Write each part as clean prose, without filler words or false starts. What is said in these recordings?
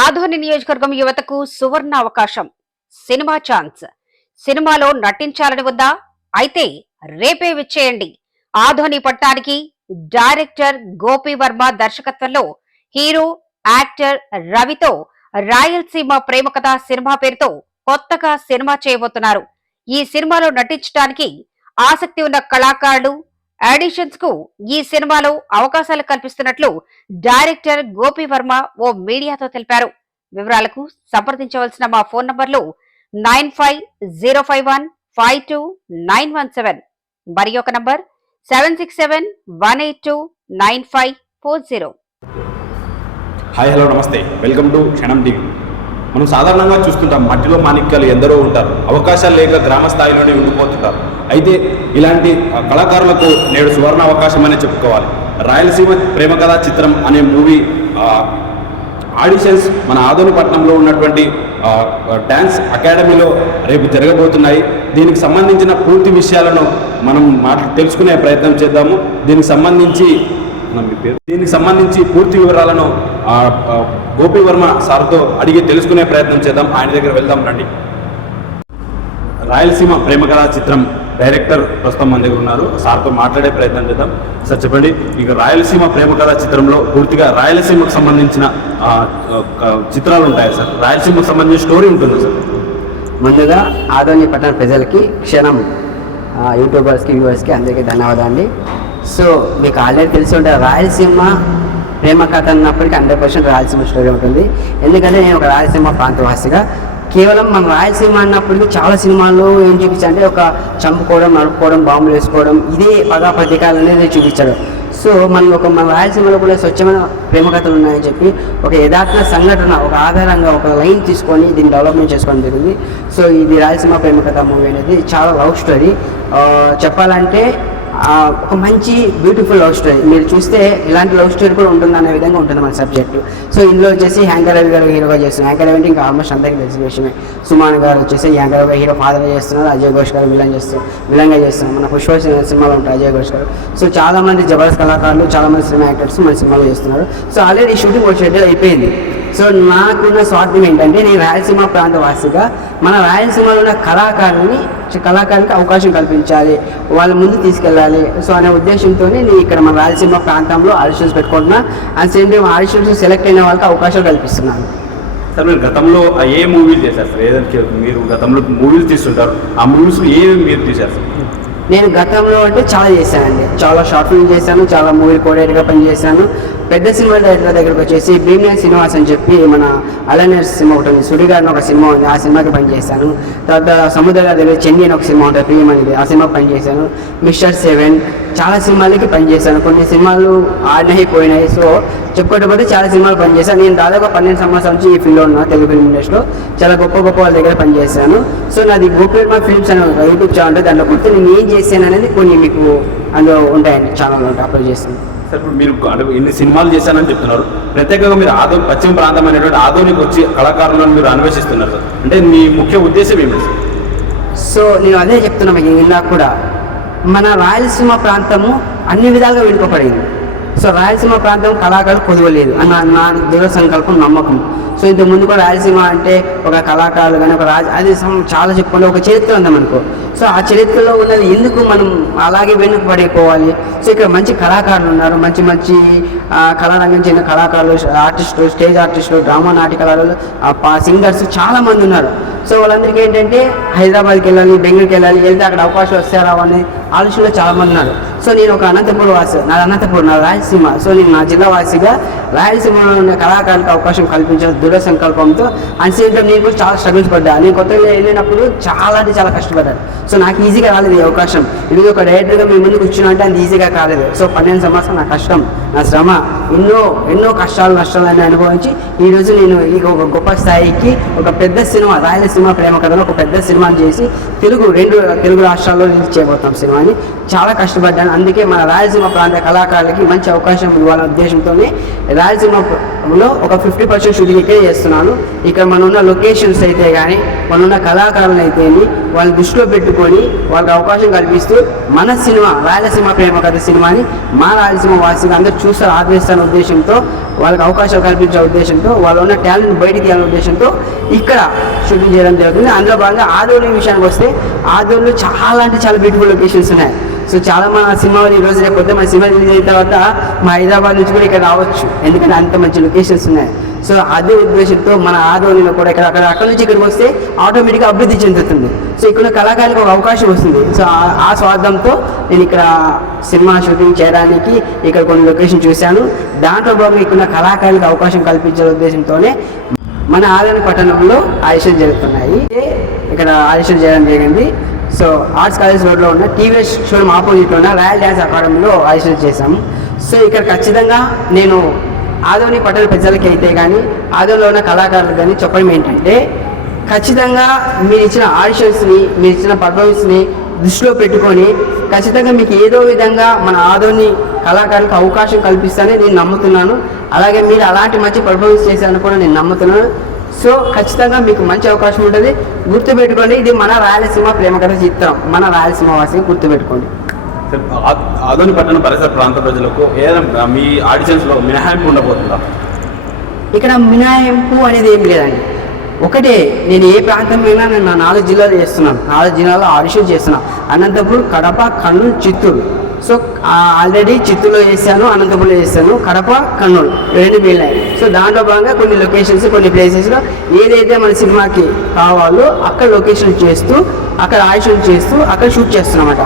ఆదోని నియోజకవర్గం యువతకు సువర్ణ అవకాశం. Cinema chance. సినిమాలో నటించాలని ఉందా? అయితే రేపే విచ్చేయండి. ఆదోని పట్టణానికి డైరెక్టర్ గోపి వర్మ దర్శకత్వంలో హీరో యాక్టర్ రవితో రాయలసీమ ప్రేమ కథ సినిమా పేరుతో కొత్తగా సినిమా చేయబోతున్నారు. ఈ సినిమాలో నటించడానికి ఆసక్తి ఉన్న కళాకారులు ఆడిషన్స్ కు ఈ సినిమాలో అవకాశాలు కల్పిస్తున్నట్లు డైరెక్టర్ గోపి వర్మ ఓ మీడియాతో తెలిపారు. వివరాలకు సంప్రదించవలసిన మా ఫోన్ నంబర్లు 9505152917 మరి ఒక నంబర్ 7671829540. హాయ్ హలో నమస్తే, వెల్కమ్ టు క్షణం టీవీ. మనం సాధారణంగా చూస్తుంటాం, మట్టిలో మాణిక్యాలు ఎందరో ఉంటారు, అవకాశాలు లేక గ్రామ స్థాయిలోనే ఉండిపోతుంటారు. అయితే ఇలాంటి కళాకారులకు నేడు సువర్ణ అవకాశం అనే చెప్పుకోవాలి. రాయలసీమ ప్రేమ కథా చిత్రం అనే మూవీ ఆడిషన్స్ మన ఆదోని పట్టణంలో ఉన్నటువంటి డ్యాన్స్ అకాడమీలో రేపు జరగబోతున్నాయి. దీనికి సంబంధించిన పూర్తి విషయాలను మనం తెలుసుకునే ప్రయత్నం చేద్దాము. దీనికి సంబంధించి పూర్తి వివరాలను గోపి వర్మ సార్తో అడిగి తెలుసుకునే ప్రయత్నం చేద్దాం. ఆయన దగ్గర వెళ్దాం రండి. రాయలసీమ ప్రేమ కథా చిత్రం డైరెక్టర్ ప్రస్తుతం మన దగ్గర ఉన్నారు. సార్తో మాట్లాడే ప్రయత్నం చేద్దాం. సార్ చెప్పండి, ఇక రాయలసీమ ప్రేమ కథా చిత్రంలో పూర్తిగా రాయలసీమకు సంబంధించిన చిత్రాలు ఉంటాయి సార్? రాయలసీమకు సంబంధించిన స్టోరీ ఉంటుంది సార్? ముందుగా ఆదోని పట్టణ ప్రజలకి క్షణం యూట్యూబర్స్కి వ్యూవర్స్కి అందరికీ ధన్యవాదాలు అండి. సో మీకు ఆల్రెడీ తెలిసి ఉంటుంది, రాయలసీమ ప్రేమ కథ అన్నప్పటికీ 100% రాయలసీమ స్టోరీ ఉంటుంది. ఎందుకంటే నేను ఒక రాయలసీమ ప్రాంతవాసిగా కేవలం మన రాయలసీమ అన్నప్పటికీ చాలా సినిమాల్లో ఏం చూపించాలంటే ఒక చంపుకోవడం, నడుపుకోవడం, బాంబులు వేసుకోవడం, ఇదే ప్రతీకాలు అనేది చూపించాడు. సో మన రాయలసీమలో కూడా స్వచ్ఛమైన ప్రేమ కథలు ఉన్నాయని చెప్పి ఒక యథార్థ సంఘటన ఒక ఆధారంగా ఒక లైన్ తీసుకొని దీన్ని డెవలప్మెంట్ చేసుకోవడం జరిగింది. సో ఇది రాయలసీమ ప్రేమ కథ మూవీ అనేది చాలా లవ్ స్టోరీ. చెప్పాలంటే ఒక మంచి బ్యూటిఫుల్ లవ్ స్టోరీ. మీరు చూస్తే ఇలాంటి లవ్ స్టోరీ కూడా ఉంటుంది అనే విధంగా ఉంటుంది మన సబ్జెక్టు. సో ఇందులో వచ్చేసి యాంకర్ రవి గారు హీరోగా చేస్తున్నారు. యాంకర్ రవి అంటే ఇంకా ఆల్మోస్ట్ అందరికీ తెలిసిన విషయమే. సుమాన్ గారు వచ్చేసి యాంకర్ రవి హీరో ఫాదర్గా చేస్తున్నారు. అజయ్ ఘోష్ గారు విలన్గా చేస్తున్నారు. మన పుష్ప సినిమాలో ఉంటాయి అజయ్ ఘోష్ గారు. సో చాలా మంది జబర్దస్త్ కళాకారులు, చాలా మంది సినిమా యాక్టర్స్ మన సినిమాలో చేస్తున్నారు. సో ఆల్రెడీ షూటింగ్ ఒక షెడ్యూల్ అయిపోయింది. సో నాకున్న స్వార్థం ఏంటంటే నేను రాయలసీమ ప్రాంతవాసిగా మన రాయలసీమలో ఉన్న కళాకారునికి అవకాశం కల్పించాలి, వాళ్ళ ముందు తీసుకెళ్ళాలి. సో అనే ఉద్దేశంతో నేను ఇక్కడ మన రాయలసీమ ప్రాంతంలో ఆడిషన్స్ పెట్టుకుంటున్నా. And same time auditions select అయిన వాళ్ళకి అవకాశాలు కల్పిస్తున్నాను. సార్, మీరు గతంలో ఏ మూవీలు చేశారు సార్? ఏదంటే మీరు గతంలో మూవీలు తీస్తుంటారు, ఆ మూవీస్ ఏమి మీరు తీశారు సార్? నేను గతంలో అంటే చాలా చేశానండి. చాలా షార్ట్ ఫిల్మ్ చేశాను, చాలా మూవీ కోడేటర్గా పనిచేశాను. పెద్ద సినిమా డైరెక్టర్ దగ్గరకు వచ్చేసి భీమ్యాన్ శ్రీనివాస్ అని చెప్పి మన అలనర్స్ సినిమా ఒకటి ఉంది, సుడిగారిని ఒక సినిమా ఉంది, ఆ సినిమాకి పనిచేశాను. తర్వాత సముద్ర దగ్గర చెన్నై అని ఒక సినిమా ఉంటుంది, ప్రియం అనేది, ఆ సినిమాకి పనిచేశాను. మిస్టర్ 7 చాలా సినిమాలకి పనిచేశాను. కొన్ని సినిమాలు ఆడినాయి, పోయినాయి. సో చెప్పుకోకపోతే చాలా సినిమాలు పనిచేశాను. నేను దాదాపు 12 సంవత్సరాల నుంచి ఈ ఫీల్డ్లో ఉన్నాను. తెలుగు ఫిల్మ్ ఇండస్ట్రీలో చాలా గొప్ప వాళ్ళ దగ్గర పనిచేశాను. సో నాది గోపి వర్మ ఫిల్మ్స్ అనే యూట్యూబ్ ఛానల్ ఉంటుంది. దాంట్లో కొడితే నేను ఏం చేశాను అనేది కొన్ని మీకు అందులో ఉంటాయండి, ఛానల్ ఉంటాయి, అప్లోడ్ చేస్తాను. సార్, ఇప్పుడు మీరు ఇన్ని సినిమాలు చేశానని చెప్తున్నారు. ప్రత్యేకంగా మీరు పశ్చిమ ప్రాంతం అనేటువంటి ఆదోనికి వచ్చి కళాకారులను మీరు అన్వేషిస్తున్నారు సార్. అంటే మీ ముఖ్య ఉద్దేశం ఏమిటి? సో నేను అదే చెప్తున్నా మీకు ఇందాక కూడా, మన రాయలసీమ ప్రాంతము అన్ని విధాలుగా వెనుకబడింది. సో రాయలసీమ ప్రాంతం కళాకారులు కొదవలేదు అన్న నా దృఢ సంకల్పం, నమ్మకం. సో ఇంతకు ముందు కూడా రాయలసీమ అంటే ఒక కళాకారులు కానీ ఒక అది చాలా చెప్పుకుంటే ఒక చరిత్ర ఉందాం అనుకో. సో ఆ చరిత్రలో ఉన్నది ఎందుకు మనం అలాగే వెనుక పడిపోవాలి? సో ఇక్కడ మంచి కళాకారులు ఉన్నారు, మంచి కళారంగం చెందిన కళాకారులు, ఆర్టిస్టులు, స్టేజ్ ఆర్టిస్టులు, డ్రామా నాటకాలు, సింగర్స్ చాలా మంది ఉన్నారు. సో వాళ్ళందరికీ ఏంటంటే హైదరాబాద్కి వెళ్ళాలి, బెంగళూరుకి వెళ్ళాలి, వెళ్తే అక్కడ అవకాశం వస్తారా అనే ఆలోచనలో చాలా మంది ఉన్నారు. సో నేను ఒక అనంతపురం వాసి, నా రాయలసీమ. సో నేను నా జిల్లా వాసిగా రాయలసీమలో ఉన్న కళాకారులకు అవకాశం కల్పించిన దృఢ సంకల్పంతో అండ్ సేమ్ టైం నేను కూడా చాలా స్ట్రగుల్స్ పడ్డా. నేను కొత్తగా వెళ్ళినప్పుడు చాలా అంటే చాలా కష్టపడ్డాను. సో నాకు ఈజీగా రాలేదు ఈ అవకాశం. ఇది ఒక డైరెక్టర్గా మీ ముందుకు వచ్చినా అంటే అది ఈజీగా కాలేదు. సో 12 సంవత్సరాలు నా కష్టం, నా శ్రమ, ఎన్నో కష్టాలు నష్టాలని అనుభవించి ఈరోజు నేను ఒక గొప్ప స్థాయికి ఒక పెద్ద సినిమా, రాయలసీమ ప్రేమ కథలో ఒక పెద్ద సినిమా చేసి రెండు తెలుగు రాష్ట్రాల్లో రిలీజ్ చేయబోతున్నాం సినిమాని. చాలా కష్టపడ్డాను. అందుకే మన రాయలసీమ ప్రాంత కళాకారులకి మంచి అవకాశం ఇవ్వాలనే ఉద్దేశంతోనే రాయలసీమలో ఒక 50% షూటింగ్ ఇక్కడే చేస్తున్నాను. ఇక్కడ మన ఉన్న లొకేషన్స్ అయితే కానీ మన ఉన్న కళాకారులు అయితే వాళ్ళని దృష్టిలో పెట్టుకొని వాళ్ళకి అవకాశం కల్పిస్తూ మన సినిమా రాయలసీమ ప్రేమ కథ సినిమాని మా రాయలసీమ వాసిగా అందరూ చూస్తారు ఆదరిస్తున్న ఉద్దేశంతో వాళ్ళకి అవకాశాలు కల్పించే ఉద్దేశంతో వాళ్ళు ఉన్న టాలెంట్ బయటికి వెళ్ళే ఉద్దేశంతో ఇక్కడ షూటింగ్ చేయడం జరుగుతుంది. అందులో భాగంగా ఆదోని విషయానికి వస్తే ఆదోనిలో చాలా అంటే చాలా బ్యూటిఫుల్ లొకేషన్స్ ఉన్నాయి. సో చాలా మన సినిమా ఈ రోజు రేపు పొద్దున మన సినిమా రిలీజ్ అయిన తర్వాత మా హైదరాబాద్ నుంచి కూడా ఇక్కడ రావచ్చు, ఎందుకంటే అంత మంచి లొకేషన్స్ ఉన్నాయి. సో అదే ఉద్దేశంతో మన ఆదోనిలో కూడా అక్కడ నుంచి ఇక్కడికి వస్తే ఆటోమేటిక్గా అభివృద్ధి చెందుతుంది. సో ఇక్కడ కళాకారులకు ఒక అవకాశం వస్తుంది. సో ఆ స్వార్థంతో నేను ఇక్కడ సినిమా షూటింగ్ చేయడానికి ఇక్కడ కొన్ని లొకేషన్ చూశాను. దాంట్లో భాగంగా ఇక్కడ కళాకారులకు అవకాశం కల్పించే ఉద్దేశంతోనే మన ఆదోని పట్టణంలో ఆడిషన్ జరుగుతున్నాయి. ఇక్కడ ఆడిషన్ చేయడం జరిగింది. సో ఆర్ట్స్ కాలేజ్ రోడ్లో ఉన్న టీవీఎస్ షోరూమ్ ఆపోజిట్లో ఉన్న రాయల్ డ్యాన్స్ అకాడమీలో ఆడిషన్ చేశాము. సో ఇక్కడ ఖచ్చితంగా నేను ఆదోని పట్టణ ప్రజలకి అయితే కానీ ఆదోనిలో ఉన్న కళాకారులకు కానీ చెప్పడం ఏంటంటే ఖచ్చితంగా మీరు ఇచ్చిన ఆడిషన్స్ని మీరు ఇచ్చిన పర్ఫార్మెన్స్ని దృష్టిలో పెట్టుకొని ఖచ్చితంగా మీకు ఏదో విధంగా మన ఆదోని కళాకారులకు అవకాశం కల్పిస్తానని నేను నమ్ముతున్నాను. అలాగే మీరు అలాంటి మంచి పర్ఫార్మెన్స్ చేశారని కూడా నేను నమ్ముతున్నాను. సో ఖచ్చితంగా మీకు మంచి అవకాశం ఉంటుంది. గుర్తుపెట్టుకోండి, ఇది మన రాయలసీమ ప్రేమ కథ చిత్రం, మన రాయలసీమ వాసిని గుర్తుపెట్టుకోండి. ఆదోని పట్టణ పరిసర ప్రాంత ప్రజలకు ఏదైనా మీ ఆడిషన్స్లో మినహాయింపు ఉండబోతుందా? ఇక్కడ మినహాయింపు అనేది ఏం లేదండి. ఒకటే, నేను ఏ ప్రాంతంలో నేను నా 4 జిల్లాలు చేస్తున్నాను. 4 జిల్లాలో ఆడిషన్ చేస్తున్నాను. అనంతపురం, కడప, కర్నూలు, చిత్తూరు. సో ఆల్రెడీ చిత్తూరులో చేశాను, అనంతపురంలో చేశాను, కడప, కర్నూలు 2 వెళ్ళాయి. సో దాంట్లో భాగంగా కొన్ని లొకేషన్స్ కొన్ని ప్లేసెస్లో ఏదైతే మన సినిమాకి కావాలో అక్కడ లొకేషన్ చేస్తూ అక్కడ ఆడిషన్ చేస్తూ అక్కడ షూట్ చేస్తున్నామట.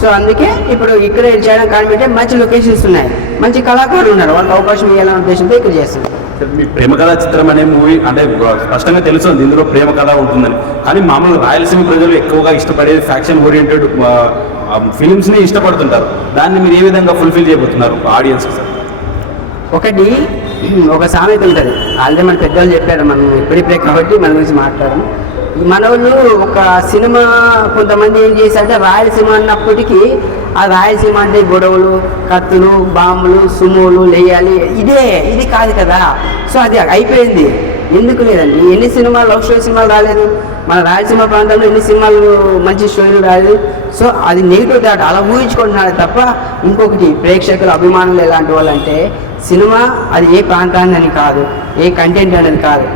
సో అందుకే ఇప్పుడు ఇక్కడ చేయడం కారణం మంచి లొకేషన్స్ ఉన్నాయి, మంచి కళాకారులు ఉన్నారు, వాళ్ళకి అవకాశం ఇవ్వాలనే ఉద్దేశంతో ఇక్కడ చేస్తున్నాం. మీ ప్రేమ కథ చిత్రం అనే మూవీ అంటే స్పష్టంగా తెలుస్తుంది ఇందులో ప్రేమ కథ ఉంటుందని. కానీ మామూలుగా రాయలసీమ ప్రజలు ఎక్కువగా ఇష్టపడేది ఫ్యాక్షన్ ఓరియంటెడ్ ఫిలిమ్స్ని ఇష్టపడుతుంటారు. దాన్ని మీరు ఏ విధంగా ఫుల్ఫిల్ చేయబోతున్నారు ఆడియన్స్కి సార్? ఒకటి, ఒక సామెత ఉంటుంది, ఆల్రెడీ మన పెద్దవాళ్ళు చెప్పారు, మనం ఇప్పుడిప్పుడే కాబట్టి మన గురించి మాట్లాడము. మన వాళ్ళు ఒక సినిమా కొంతమంది ఏం చేశారంటే రాయలసీమ అన్నప్పటికీ ఆ రాయలసీమ అంటే గొడవలు, కత్తులు, బాంబులు, సుమోలు లేయాలి, ఇది కాదు కదా. సో అది అయిపోయింది. ఎందుకు లేదండి, ఎన్ని సినిమాలు లవ్ స్టోరీ సినిమాలు రాలేదు మన రాయలసీమ ప్రాంతంలో, ఎన్ని సినిమాలు మంచి స్టోరీలు రాలేదు. సో అది నెగిటివ్ థాట్ అలా ఊహించుకుంటున్నారు తప్ప. ఇంకొకటి, ప్రేక్షకులు అభిమానులు ఎలాంటి వాళ్ళంటే సినిమా అది ఏ ప్రాంతాన్ని అని కాదు, ఏ కంటెంట్ అనేది కాదు,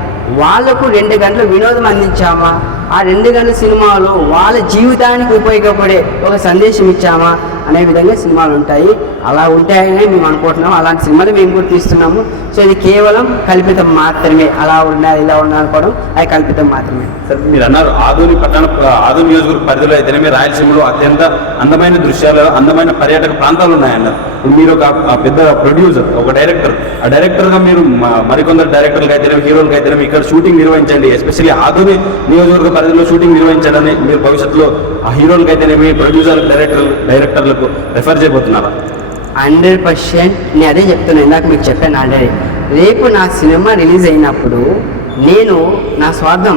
వాళ్లకు 2 గంటలు వినోదం అందించామా, ఆ 2 గంటల సినిమాలో వాళ్ళ జీవితానికి ఉపయోగపడే ఒక సందేశం ఇచ్చామా అనే విధంగా సినిమాలు ఉంటాయి. అలా ఉంటాయని మేము అనుకుంటున్నాము. అలాంటి సినిమాలు మేము కూడా తీస్తున్నాము. సో ఇది కేవలం కల్పితం మాత్రమే. అలా ఉండాలి ఇలా ఉండాలి అనుకోవడం అది కల్పితం మాత్రమే. సార్ మీరు అన్నారు ఆదోని నియోజకవర్గ పరిధిలో అయితేనే రాయలసీమలో అత్యంత అందమైన దృశ్యాలు, అందమైన పర్యాటక ప్రాంతాలు ఉన్నాయన్నారు. మీరు ఒక పెద్ద ప్రొడ్యూసర్, ఒక డైరెక్టర్, ఆ డైరెక్టర్గా మీరు మరికొందరు డైరెక్టర్లకు అయితేనే హీరోలకు అయితేనే ఇక్కడ షూటింగ్ నిర్వహించండి, ఎస్పెషల్లీ ఆదోని నియోజకవర్గ పరిధిలో షూటింగ్ నిర్వహించాలని మీరు భవిష్యత్తులో ఆ హీరోలకు అయితేనేమి ప్రొడ్యూసర్ డైరెక్టర్లకు రెఫర్ చేయబోతున్నారా? 100% నేను అదే చెప్తున్నాను. ఇందాక మీకు చెప్పాను ఆల్రెడీ. రేపు నా సినిమా రిలీజ్ అయినప్పుడు నేను నా స్వార్థం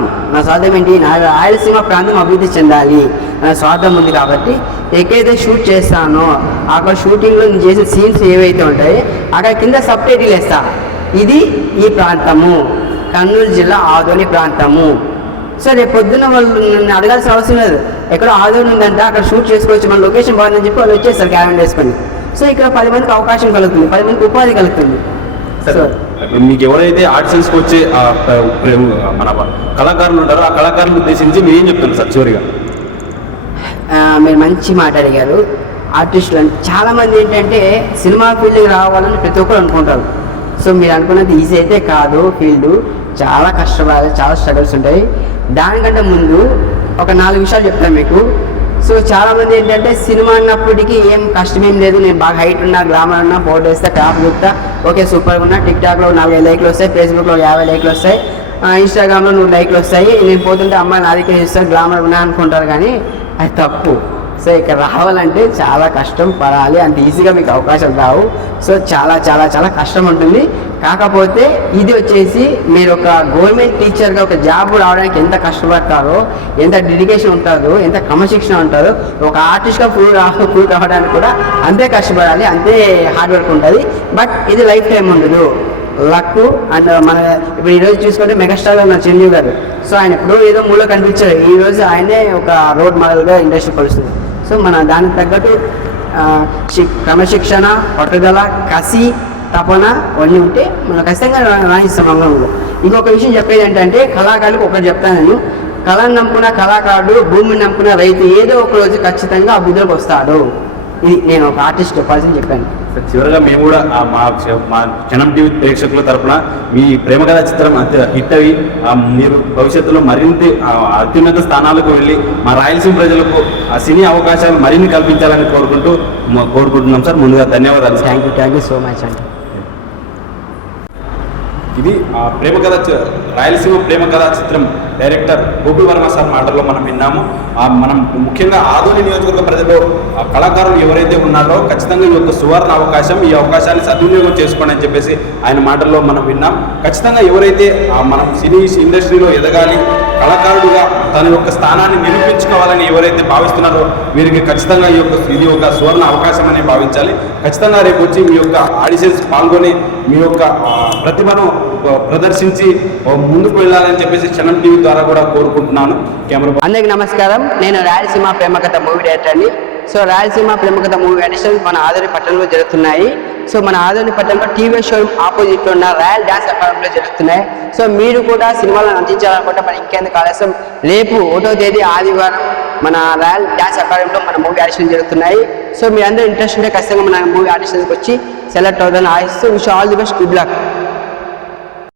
ఏంటి, నా రాయలసీమ ప్రాంతం అభివృద్ధి చెందాలి నా స్వార్థం ఉంది. కాబట్టి ఎక్కడైతే షూట్ చేస్తానో అక్కడ షూటింగ్లో నేను చేసే సీన్స్ ఏవైతే ఉంటాయో అక్కడ కింద సబ్ టైటిల్ వేస్తా, ఇది ఈ ప్రాంతము, కర్నూలు జిల్లా ఆదోని ప్రాంతము. సో రేపు పొద్దున్న వాళ్ళు నన్ను అడగాల్సిన అవసరం లేదు, ఎక్కడో ఆదోని ఉందంట అక్కడ షూట్ చేసుకోవచ్చు, మన లొకేషన్ బాగుందని చెప్పి వాళ్ళు వచ్చేస్తారు క్యాలెండర్ వేసుకొని. సో ఇక్కడ 10 మందికి అవకాశం కలుగుతుంది, 10 మందికి ఉపాధి కలుగుతుంది. సో మీకు ఎవరైతే ఆడిషన్స్కి వచ్చే మన కళాకారులు ఉంటారో ఆ కళాకారులను ఉద్దేశించి మీరు ఏం చెప్తున్నారు సార్ చివరిగా? మీరు మంచి మాట అడిగారు. ఆర్టిస్టులు అంటే చాలామంది ఏంటంటే సినిమా ఫీల్డ్కి రావాలని ప్రతి ఒక్కరు అనుకుంటారు. సో మీరు అనుకున్నది ఈజీ అయితే కాదు, ఫీల్డ్ చాలా కష్టపడాలి, చాలా స్ట్రగుల్స్ ఉంటాయి. దానికంటే ముందు ఒక 4 విషయాలు చెప్తాను మీకు. సో చాలామంది ఏంటంటే సినిమా అన్నప్పటికీ ఏం కష్టమేం లేదు, నేను బాగా హైట్ ఉన్నా, గ్లామర్ ఉన్నా, ఫోటో వేస్తే క్రాప్ చూపుతా, ఓకే సూపర్గా ఉన్నా, టిక్టాక్లో 40 లైక్లు వస్తాయి, ఫేస్బుక్లో 50 లైక్లు వస్తాయి, ఇన్స్టాగ్రామ్లో 100 లైక్లు వస్తాయి, నేను పోతుంటే అమ్మాయి నా దగ్గర ఇస్తారు, గ్లామర్ ఉన్నా అనుకుంటారు. కానీ అది తప్పు. సో ఇక్కడ రావాలంటే చాలా కష్టం పడాలి, అంత ఈజీగా మీకు అవకాశాలు రావు. సో చాలా చాలా చాలా కష్టం ఉంటుంది. కాకపోతే ఇది వచ్చేసి మీరు ఒక గవర్నమెంట్ టీచర్గా ఒక జాబ్ రావడానికి ఎంత కష్టపడతారో, ఎంత డెడికేషన్ ఉంటుందో, ఎంత క్రమశిక్షణ ఉంటుందో, ఒక ఆర్టిస్ట్గా ప్రూవ్ కావడానికి కూడా అంతే కష్టపడాలి, అంతే హార్డ్ వర్క్ ఉంటుంది. బట్ ఇది లైఫ్ టైం ఉండదు. లక్ అండ్ మన ఇప్పుడు ఈరోజు చూసుకుంటే మెగాస్టార్ గారు చిరంజీవి గారు. సో ఆయన ఎప్పుడో ఏదో మూలో కనిపించారు, ఈ రోజు ఆయనే ఒక రోడ్ మోడల్గా ఇండస్ట్రీ పలుస్తుంది. సో మన దానికి తగ్గట్టు క్రమశిక్షణ, పట్టుదల, కసి, తపన అన్నీ ఉంటే మనం ఖచ్చితంగా రాణిస్తాం రంగంలో. ఇంకొక విషయం చెప్పేది ఏంటంటే కళాకారులకు ఒకటి చెప్తాను నేను, కళను నమ్ముకున్న కళాకారుడు, భూమిని నమ్ముకున్న రైతు ఏదో ఒక రోజు ఖచ్చితంగా అభివృద్ధిలోకి వస్తాడు. ఇది నేను ఒక ఆర్టిస్ట్ చెప్పాల్సింది చెప్పాను. చివరిగా మేము కూడా మా క్షణం టీవీ ప్రేక్షకుల తరఫున మీ ప్రేమ కథ చిత్రం హిట్ అయ్యి మీరు భవిష్యత్తులో మరింత అత్యున్నత స్థానాలకు వెళ్ళి మా రాయలసీమ ప్రజలకు ఆ సినీ అవకాశాలు మరిన్ని కల్పించాలని కోరుకుంటున్నాం సార్. ముందుగా ధన్యవాదాలు. థ్యాంక్ యూ సో మచ్ అండి. ఇది ప్రేమ కథ రాయలసీమ ప్రేమ కథ చిత్రం డైరెక్టర్ గోపి వర్మ సార్ మాటల్లో మనం విన్నాము. మనం ముఖ్యంగా ఆదోని నియోజకవర్గ ప్రజలు కళాకారులు ఎవరైతే ఉన్నారో ఖచ్చితంగా ఈ యొక్క సువర్ణ అవకాశం, ఈ అవకాశాన్ని సద్వినియోగం చేసుకోండి అని చెప్పేసి ఆయన మాటల్లో మనం విన్నాం. ఖచ్చితంగా ఎవరైతే మనం సినీ ఇండస్ట్రీలో ఎదగాలి, కళాకారుడుగా తన యొక్క స్థానాన్ని నిరూపించుకోవాలని ఎవరైతే భావిస్తున్నారో వీరికి ఖచ్చితంగా ఇది ఒక సువర్ణ అవకాశం అని భావించాలి. ఖచ్చితంగా రేపు వచ్చి మీ యొక్క ఆడిషన్స్ పాల్గొని మీ యొక్క ప్రతిభను ప్రదర్శించి ముందుకు వెళ్ళాలని చెప్పేసి క్షణం టీవీ ద్వారా కూడా కోరుకుంటున్నాను. కెమెరా అందరికీ నమస్కారం, నేను రాయలసీమ ప్రేమ కథ మూవీ డైరెక్టర్ని. సో రాయలసీమ ప్రేమ కథ మూవీ ఆడిషన్స్ మన ఆదోని పట్టణంలో జరుగుతున్నాయి. సో మన ఆదోని పట్టణంలో టీవీఎస్ షోరూమ్ ఆపోజిట్లో ఉన్న రాయల్ డాన్స్ అకాడమీలో జరుగుతున్నాయి. సో మీరు కూడా సినిమాలో నటించాలనుకుంటే మన ఇంకెందుకు ఆలస్యం, రేపు 1వ తేదీ ఆదివారం మన రాయల్ డాన్స్ అకాడమీలో మన మూవీ ఆడిషన్స్ జరుగుతున్నాయి. సో మీ అందరూ ఇంట్రెస్ట్ ఉంటే ఖచ్చితంగా మన మూవీ ఆడిషన్స్కి వచ్చి సెలెక్ట్ అవుతుందని ఆశిస్తూ wish all the best, good luck.